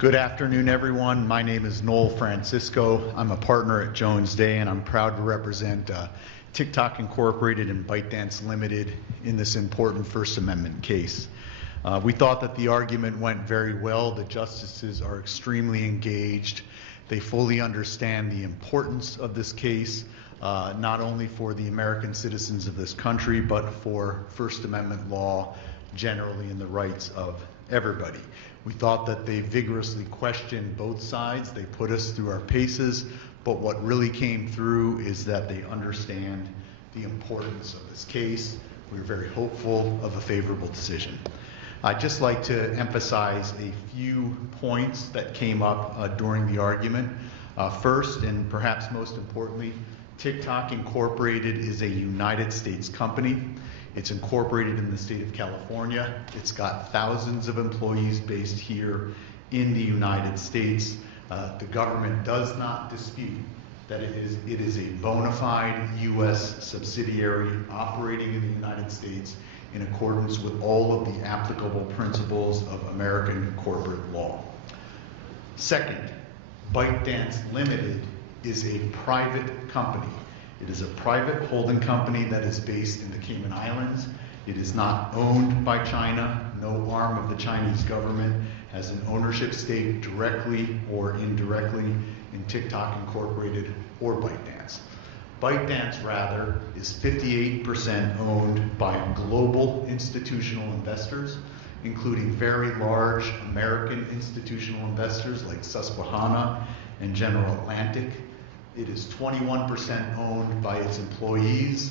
Good afternoon, everyone. My name is Noel Francisco. I'm a partner at Jones Day, and I'm proud to represent TikTok Incorporated and ByteDance Limited in this important First Amendment case. We thought that the argument went very well. The justices are extremely engaged. They fully understand the importance of this case, not only for the American citizens of this country, but for First Amendment law generally and the rights of everybody. We thought that they vigorously questioned both sides. They put us through our paces, but what really came through is that they understand the importance of this case. We're very hopeful of a favorable decision. I'd just like to emphasize a few points that came up during the argument. First, and perhaps most importantly, TikTok Incorporated is a United States company. It's incorporated in the state of California. It's got thousands of employees based here in the United States. The government does not dispute that it is a bona fide U.S. subsidiary operating in the United States in accordance with all of the applicable principles of American corporate law. Second, ByteDance Limited is a private company. It is a private holding company that is based in the Cayman Islands. It is not owned by China. No arm of the Chinese government has an ownership stake directly or indirectly in TikTok Incorporated or ByteDance. ByteDance, rather, is 58% owned by global institutional investors, including very large American institutional investors like Susquehanna and General Atlantic. It is 21% owned by its employees,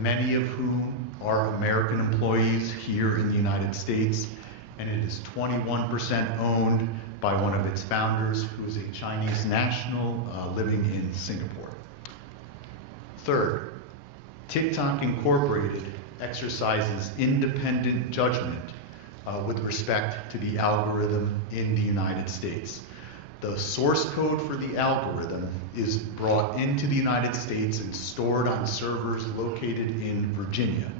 many of whom are American employees here in the United States, and it is 21% owned by one of its founders, who is a Chinese national living in Singapore. Third, TikTok Incorporated exercises independent judgment with respect to the algorithm in the United States. The source code for the algorithm is brought into the United States and stored on servers located in Virginia.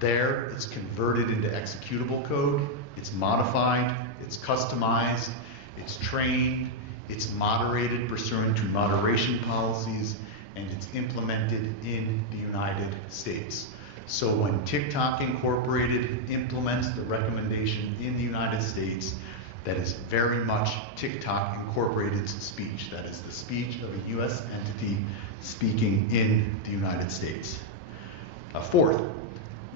There, it's converted into executable code, it's modified, it's customized, it's trained, it's moderated pursuant to moderation policies, and it's implemented in the United States. So when TikTok Incorporated implements the recommendation in the United States, that is very much TikTok Incorporated's speech. That is the speech of a U.S. entity speaking in the United States. Fourth,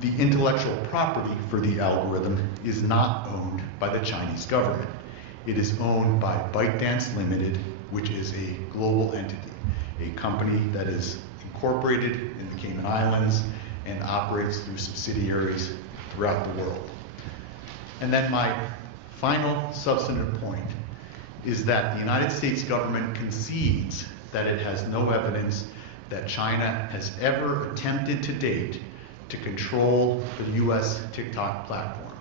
the intellectual property for the algorithm is not owned by the Chinese government. It is owned by ByteDance Limited, which is a global entity, a company that is incorporated in the Cayman Islands and operates through subsidiaries throughout the world. And then my final substantive point is that the United States government concedes that it has no evidence that China has ever attempted to date to control the U.S. TikTok platform.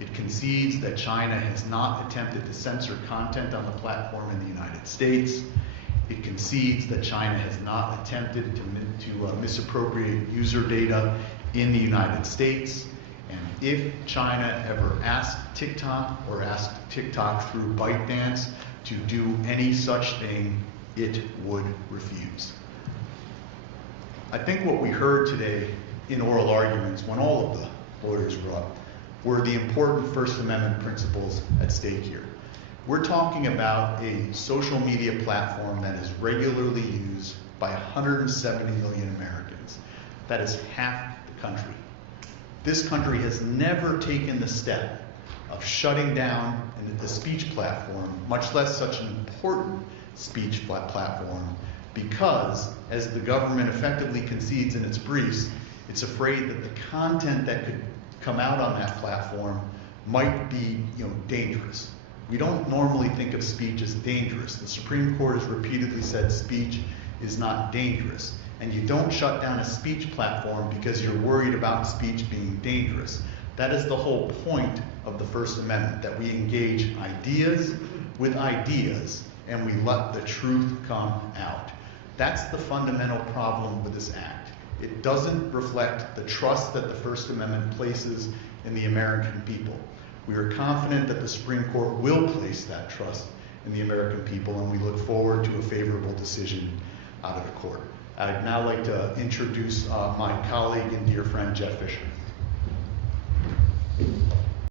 It concedes that China has not attempted to censor content on the platform in the United States. It concedes that China has not attempted to misappropriate user data in the United States. And if China ever asked TikTok or asked TikTok through ByteDance to do any such thing, it would refuse. I think what we heard today in oral arguments, when all of the lawyers were up, were the important First Amendment principles at stake here. We're talking about a social media platform that is regularly used by 170 million Americans. That is half the country. This country has never taken the step of shutting down the speech platform, much less such an important speech platform, because, as the government effectively concedes in its briefs, it's afraid that the content that could come out on that platform might be, dangerous. We don't normally think of speech as dangerous. The Supreme Court has repeatedly said speech is not dangerous. And you don't shut down a speech platform because you're worried about speech being dangerous. That is the whole point of the First Amendment, that we engage ideas with ideas and we let the truth come out. That's the fundamental problem with this act. It doesn't reflect the trust that the First Amendment places in the American people. We are confident that the Supreme Court will place that trust in the American people, and we look forward to a favorable decision out of the court. I'd now like to introduce my colleague and dear friend, Jeff Fisher.